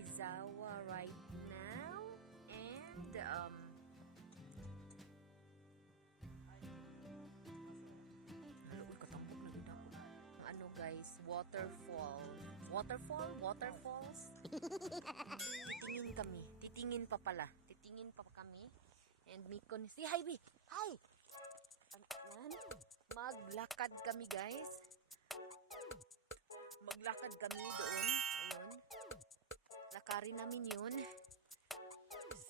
Ozawa right now, and ano guys, waterfalls. Titingin pa kami, and Mikon, si Hi. Ayan, maglakad kami guys, doon, ayun, lakarin namin yun,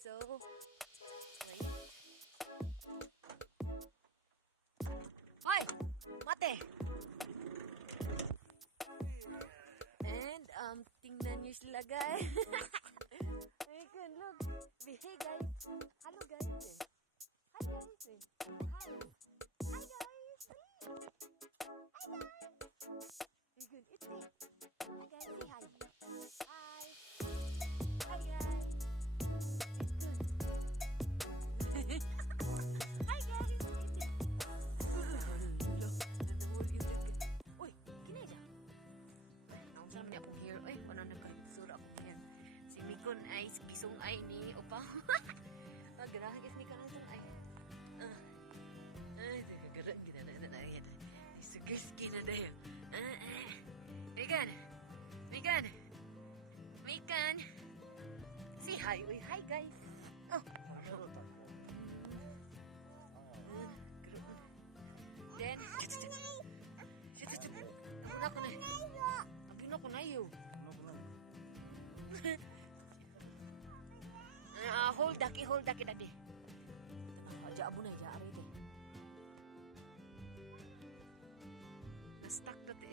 so wait. Hoy! Mate! And, tingnan nyo sila, guys. Hey, look. Hey, guys. Hello, guys. Hi, guys. Hi. Hi, guys. Hi, guys. Hey, good. It's me. Hi, guys. Say hi. Hi. Hi, guys. It's good. Hi, guys. Uy, kinaya. Ang sarap niya akong hair. Ay, paano nagkasura akong hair. Si Mikon ay, si Pisong ay ni Opa. Magrahagis ni Kanasong ay. Ay, nagkagaran. Ginana na yan. Isugis kinadayo. Megan. Say hi. Uy, hi guys. Oh. Then, Ako na iyo. Hold daki tadi. Aja abu na aja ari deh. Stuck tadi.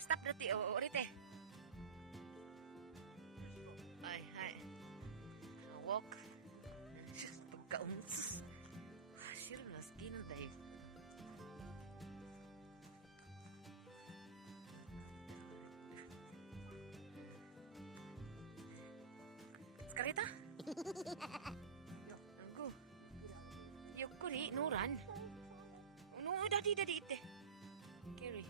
Stop tadi orite. Hai. Walk. Pagkaunsus. Sure na skin dahil. Sekarita? No, aku. Yukuri nuran. No, dadi ite. Kiri.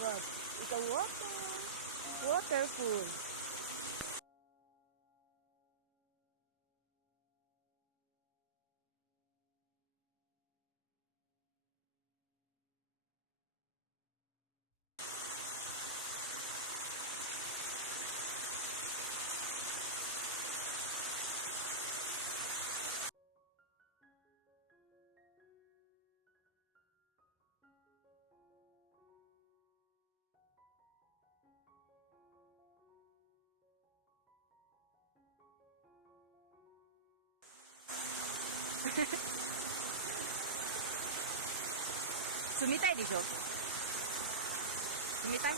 What? It's a water. Waterfall. Sumitay di siya. Sumitay.